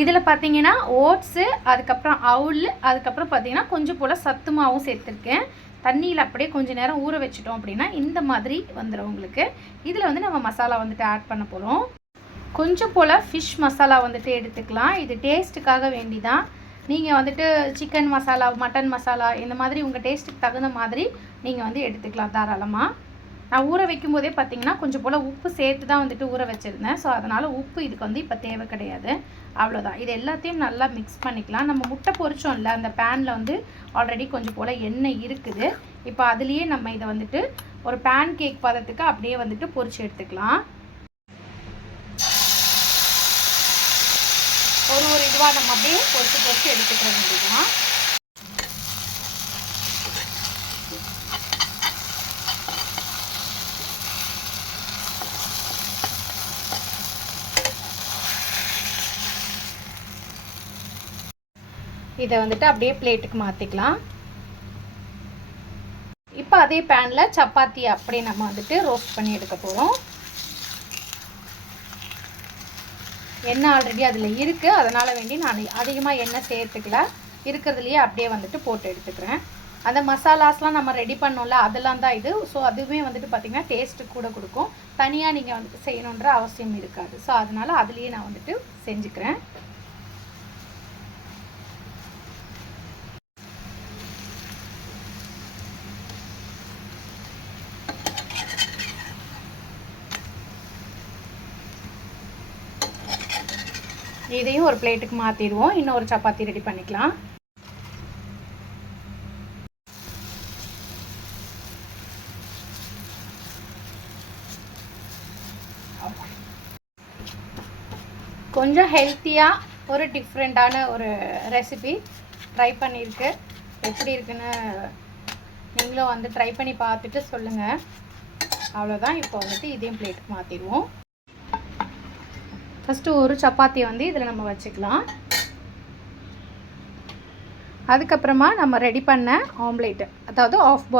இதில் பார்த்தீங்கன்னா ஓட்ஸு, அதுக்கப்புறம் அவுல், அதுக்கப்புறம் பார்த்தீங்கன்னா கொஞ்சம் போல் சத்து மாவும் சேர்த்துருக்கேன். தண்ணியில் அப்படியே கொஞ்சம் நேரம் ஊற வச்சுட்டோம் அப்படின்னா இந்த மாதிரி வந்துடும் உங்களுக்கு. இதில் வந்து நம்ம மசாலா வந்துட்டு ஆட் பண்ண போகிறோம். கொஞ்சம் போல் ஃபிஷ் மசாலா வந்துட்டு எடுத்துக்கலாம். இது டேஸ்ட்டுக்காக வேண்டி தான். நீங்கள் வந்துட்டு சிக்கன் மசாலா, மட்டன் மசாலா இந்த மாதிரி உங்கள் டேஸ்ட்டுக்கு தகுந்த மாதிரி நீங்கள் வந்து எடுத்துக்கலாம் தாராளமாக. நான் ஊற வைக்கும் போதே பார்த்தீங்கன்னா கொஞ்சம் போல் உப்பு சேர்த்து தான் வந்துட்டு ஊற வச்சுருந்தேன். ஸோ அதனால் உப்பு இதுக்கு வந்து இப்போ தேவை கிடையாது. அவ்வளோதான். இது எல்லாத்தையும் நல்லா மிக்ஸ் பண்ணிக்கலாம். நம்ம முட்டை பொரிச்சோம்ல, அந்த பேனில் வந்து ஆல்ரெடி கொஞ்சம் போல் எண்ணெய் இருக்குது. இப்போ அதுலேயே நம்ம இதை வந்துட்டு ஒரு பேன் கேக் பதத்துக்கு அப்படியே வந்துட்டு பொரிச்சு எடுத்துக்கலாம். ஒரு இதுவாக நம்ம அப்படியே பொரிச்சு எடுத்துக்கிற வேண்டியதுதான். இதை வந்துட்டு அப்படியே பிளேட்டுக்கு மாற்றிக்கலாம். இப்போ அதே பேனில் சப்பாத்தி அப்படியே நம்ம வந்துட்டு ரோஸ்ட் பண்ணி எடுக்க போகிறோம். எண்ணெய் ஆல்ரெடி அதில் இருக்குது, அதனால் வேண்டி நான் அதிகமாக எண்ணெய் சேர்த்துக்கல. இருக்கிறதுலையே அப்படியே வந்துட்டு போட்டு எடுத்துக்கிறேன். அந்த மசாலாஸ்லாம் நம்ம ரெடி பண்ணோம்ல, அதெல்லாம் தான் இது. ஸோ அதுவுமே வந்துட்டு பார்த்திங்கன்னா டேஸ்ட்டு கூட கொடுக்கும். தனியாக நீங்கள் வந்துட்டு செய்யணுன்ற அவசியம் இருக்காது. ஸோ அதனால் அதுலேயே நான் வந்துட்டு செஞ்சுக்கிறேன். இதையும் ஒரு பிளேட்டுக்கு மாற்றிடுவோம். இன்னொரு சப்பாத்தி ரெடி பண்ணிக்கலாம். கொஞ்சம் ஹெல்த்தியாக ஒரு டிஃப்ரெண்ட்டான ஒரு ரெசிபி ட்ரை பண்ணியிருக்கு. எப்படி இருக்குன்னு நீங்களும் வந்து ட்ரை பண்ணி பார்த்துட்டு சொல்லுங்கள். அவ்வளோதான். இப்போ வந்துட்டு இதையும் பிளேட்டுக்கு மாற்றிடுவோம். ஃபஸ்ட்டு ஒரு சப்பாத்தியை வந்து இதில் நம்ம வச்சுக்கலாம். அதுக்கப்புறமா நம்ம ரெடி பண்ண ஆம்லேட்டு, அதாவது ஆஃப்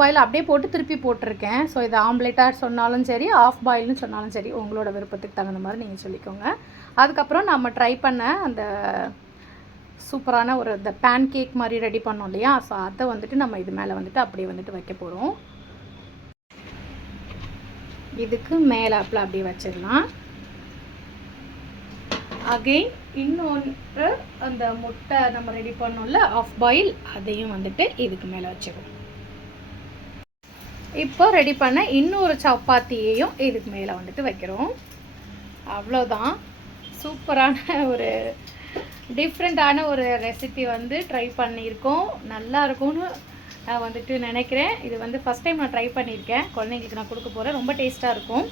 பாயில் அப்படியே போட்டு திருப்பி போட்டிருக்கேன். ஸோ இது ஆம்லேட்டாக சொன்னாலும் சரி, ஆஃப் பாயில்னு சொன்னாலும் சரி, உங்களோட விருப்பத்துக்கு தகுந்த மாதிரி நீங்கள் சொல்லிக்கோங்க. அதுக்கப்புறம் நம்ம ட்ரை பண்ண அந்த சூப்பரான ஒரு இந்த பேன் கேக் மாதிரி ரெடி பண்ணோம் இல்லையா, ஸோ அதை வந்துட்டு நம்ம இது மேலே வந்துட்டு அப்படியே வந்துட்டு வைக்க போகிறோம். இதுக்கு மேலாப்பில் அப்படியே வச்சிடலாம். அகெயின் இன்னொன்று அந்த முட்டை நம்ம ரெடி பண்ணோம்ல ஆஃப் பாயில், அதையும் வந்துட்டு இதுக்கு மேலே வச்சிடுவோம். இப்போ ரெடி பண்ண இன்னொரு சப்பாத்தியையும் இதுக்கு மேலே வந்துட்டு வைக்கிறோம். அவ்வளோதான். சூப்பரான ஒரு டிஃப்ரெண்ட்டான ஒரு ரெசிபி வந்து ட்ரை பண்ணியிருக்கோம். நல்லா இருக்கும்னு நான் வந்துட்டு நினைக்கிறேன். இது வந்து ஃபஸ்ட் டைம் நான் ட்ரை பண்ணியிருக்கேன். குழந்தைங்களுக்கு நான் கொடுக்க போகிறேன். ரொம்ப டேஸ்ட்டாக இருக்கும்.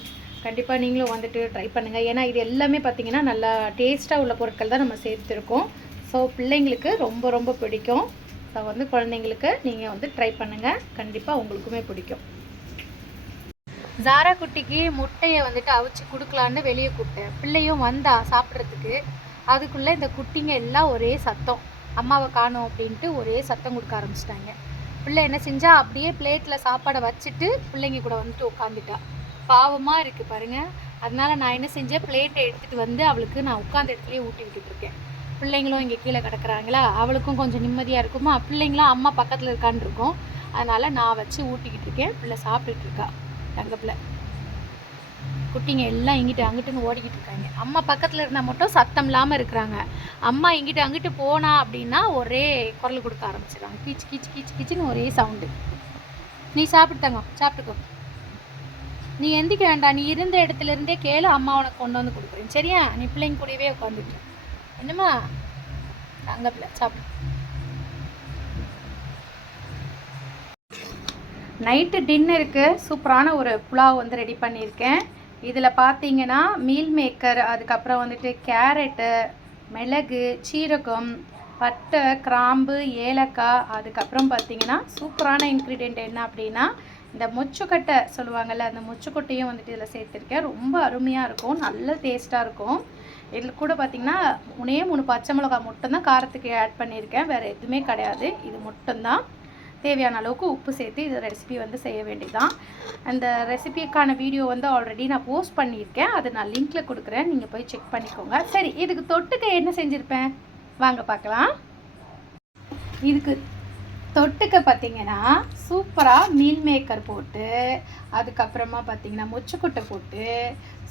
கண்டிப்பாக நீங்களும் வந்துட்டு ட்ரை பண்ணுங்கள். ஏன்னா இது எல்லாமே பார்த்திங்கன்னா நல்லா டேஸ்ட்டாக உள்ள பொருட்கள் தான் நம்ம சேர்த்துருக்கோம். ஸோ பிள்ளைங்களுக்கு ரொம்ப ரொம்ப பிடிக்கும். ஸோ வந்து குழந்தைங்களுக்கு நீங்கள் வந்து ட்ரை பண்ணுங்கள். கண்டிப்பாக உங்களுக்குமே பிடிக்கும். ஜாரா குட்டிக்கு முட்டையை வந்துட்டு அவிச்சு கொடுக்கலான்னு வெளியே கூப்பிட்டேன். பிள்ளையும் வந்தா சாப்பிட்றதுக்கு. அதுக்குள்ளே இந்த குட்டிங்க எல்லாம் ஒரே சத்தம், அம்மாவை காணோம் அப்படின்ட்டு ஒரே சத்தம் கொடுக்க ஆரம்பிச்சிட்டாங்க. பிள்ளை என்ன செஞ்சா, அப்படியே பிளேட்டில் சாப்பாடை வச்சுட்டு பிள்ளைங்க கூட வந்துட்டு உட்காந்துட்டா. பாவமாக இருக்குது பாருங்கள். அதனால் நான் என்ன செஞ்சேன், பிளேட்டை எடுத்துகிட்டு வந்து அவளுக்கு நான் உட்காந்த இடத்துலையே ஊட்டி விட்டுட்டு இருக்கேன். பிள்ளைங்களும் இங்கே கீழே கிடக்குறாங்களா, அவளுக்கும் கொஞ்சம் நிம்மதியாக இருக்குமா. பிள்ளைங்களாம் அம்மா பக்கத்தில் இருக்கான்னு இருக்கும். அதனால் நான் வச்சு ஊட்டிக்கிட்டு இருக்கேன். பிள்ளை சாப்பிட்டுட்டு இருக்கா. தங்கப்பிள்ளை குட்டிங்க எல்லாம் இங்கிட்டு அங்கிட்டுன்னு ஓடிக்கிட்டு இருக்காங்க. அம்மா பக்கத்தில் இருந்தால் மட்டும் சத்தம் இல்லாமல் இருக்கிறாங்க. அம்மா இங்கிட்டு அங்கிட்டு போனா அப்படின்னா ஒரே குரல் கொடுக்க ஆரம்பிச்சிடுறாங்க. கீச்சு கீச்சு கீச்சு கீச்சுன்னு ஒரே சவுண்டு. நீ சாப்பிட்டுத்தாங்க, சாப்பிட்டுக்கோ. நீ எந்திக்க வேண்டாம், நீ இருந்த இடத்துல இருந்தே கேளு, அம்மா உனக்கு கொண்டு வந்து கொடுக்குறேன் சரியா. நீ பிள்ளைங்க கூடவே உட்காந்துட்டு என்னம்மா. தங்கப்பிள்ளை சாப்பிடு. நைட்டு டின்னருக்கு சூப்பரான ஒரு புலாவ் வந்து ரெடி பண்ணியிருக்கேன். இதில் பார்த்தீங்கன்னா மீல் மேக்கர், அதுக்கப்புறம் வந்துட்டு கேரட்டு, மிளகு, சீரகம், பட்டை, கிராம்பு, ஏலக்காய், அதுக்கப்புறம் பார்த்தீங்கன்னா சூப்பரான இன்க்ரீடியண்ட் என்ன அப்படின்னா இந்த மொச்சுக்கட்டை சொல்லுவாங்கள்ல, அந்த மொச்சுக்கொட்டையும் வந்துட்டு இதில் சேர்த்துருக்கேன். ரொம்ப அருமையாக இருக்கும், நல்ல டேஸ்ட்டாக இருக்கும். இதில் கூட பார்த்திங்கன்னா 3 பச்சை மிளகாய் மட்டும்தான் காரத்துக்கு ஆட் பண்ணியிருக்கேன். வேறு எதுவுமே கிடையாது, இது மட்டும்தான். தேவையான அளவுக்கு உப்பு சேர்த்து இது ரெசிபி வந்து செய்ய வேண்டியதுதான். அந்த ரெசிபிக்கான வீடியோ வந்து ஆல்ரெடி நான் போஸ்ட் பண்ணியிருக்கேன். அதை நான் லிங்க்கில் கொடுக்குறேன், நீங்கள் போய் செக் பண்ணிக்கோங்க. சரி, இதுக்கு தொட்டுக்க என்ன செஞ்சுருப்பேன் வாங்க பார்க்கலாம். இதுக்கு தொட்டுக்க பார்த்திங்கன்னா சூப்பராக மீல் மேக்கர் போட்டு, அதுக்கப்புறமா பார்த்திங்கன்னா மொச்சக்கொட்டை போட்டு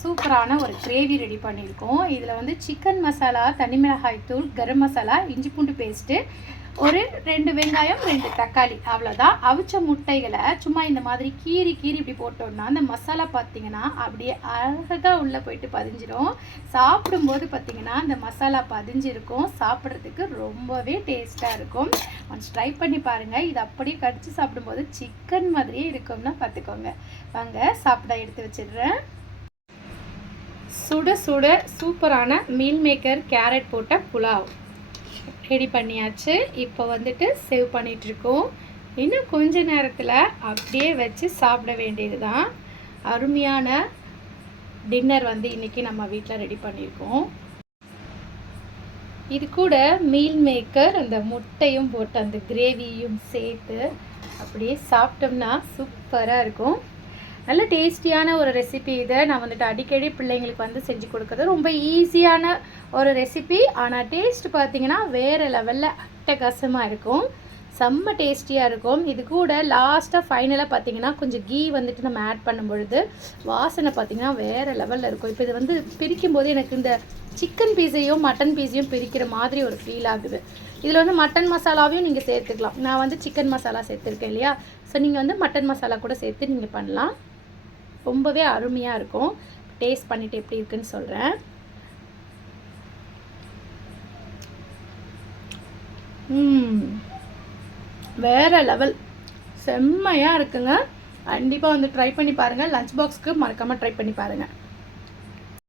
சூப்பரான ஒரு கிரேவி ரெடி பண்ணியிருக்கோம். இதில் வந்து சிக்கன் மசாலா, தனி மிளகாய் தூள், கரம் மசாலா, இஞ்சி பூண்டு பேஸ்ட்டு, ஒரு 2 வெங்காயம், 2 தக்காளி, அவ்வளோதான். அவிச்ச முட்டைகளை சும்மா இந்த மாதிரி கீறி இப்படி போட்டோம்னா அந்த மசாலா பார்த்திங்கன்னா அப்படியே அழகாக உள்ளே போயிட்டு பதிஞ்சிடும். சாப்பிடும்போது பார்த்திங்கன்னா அந்த மசாலா பதிஞ்சிருக்கும். சாப்பிட்றதுக்கு ரொம்பவே டேஸ்ட்டாக இருக்கும். ஒன்ஸ் ட்ரை பண்ணி பாருங்கள். இது அப்படியே கடிச்சு சாப்பிடும்போது சிக்கன் மாதிரியே இருக்கும்னா பார்த்துக்கோங்க. வாங்க சாப்பிட எடுத்து வச்சிடுறேன். சுட சுட சூப்பரான மீல் மேக்கர் கேரட் போட்ட புலாவ் ரெடி பண்ணியாச்சு. இப்போ வந்துட்டு சேவ் பண்ணிகிட்ருக்கோம். இன்னும் கொஞ்ச நேரத்தில் அப்படியே வச்சு சாப்பிட வேண்டியது தான். அருமையான டின்னர் வந்து இன்றைக்கி நம்ம வீட்டில் ரெடி பண்ணியிருக்கோம். இது கூட மீல் மேக்கர் அந்த முட்டையும் போட்டு அந்த கிரேவியும் சேர்த்து அப்படியே சாப்பிட்டோம்னா சூப்பராக இருக்கும். நல்ல டேஸ்டியான ஒரு ரெசிபி. இதை நான் வந்துட்டு அடிக்கடி பிள்ளைங்களுக்கு வந்து செஞ்சு கொடுக்குறது ரொம்ப ஈஸியான ஒரு ரெசிபி. ஆனால் டேஸ்ட் பார்த்திங்கன்னா வேறு லெவலில் அட்டகாசமாக இருக்கும். செம்ம டேஸ்டியாக இருக்கும். இது கூட லாஸ்ட்டாக ஃபைனலாக பார்த்திங்கன்னா கொஞ்சம் கீ வந்துட்டு நம்ம ஆட் பண்ணும் பொழுது வாசனை பார்த்திங்கன்னா வேறு லெவலில் இருக்கும். இப்போ இது வந்து பிரிக்கும் போது எனக்கு இந்த சிக்கன் பீஸையும் மட்டன் பீஸையும் பிரிக்கிற மாதிரி ஒரு ஃபீல் ஆகுது. இதில் வந்து மட்டன் மசாலாவையும் நீங்கள் சேர்த்துக்கலாம். நான் வந்து சிக்கன் மசாலா சேர்த்துருக்கேன் இல்லையா, ஸோ நீங்கள் வந்து மட்டன் மசாலா கூட சேர்த்து நீங்கள் பண்ணலாம். ரொம்பவே அருமையாக இருக்கும். டேஸ்ட் பண்ணிவிட்டு எப்படி இருக்குன்னு சொல்கிறேன். வேறு லெவல் செம்மையாக இருக்குங்க. கண்டிப்பாக வந்து ட்ரை பண்ணி பாருங்கள். லஞ்ச் பாக்ஸ்க்கு மறக்காமல் ட்ரை பண்ணி பாருங்கள்.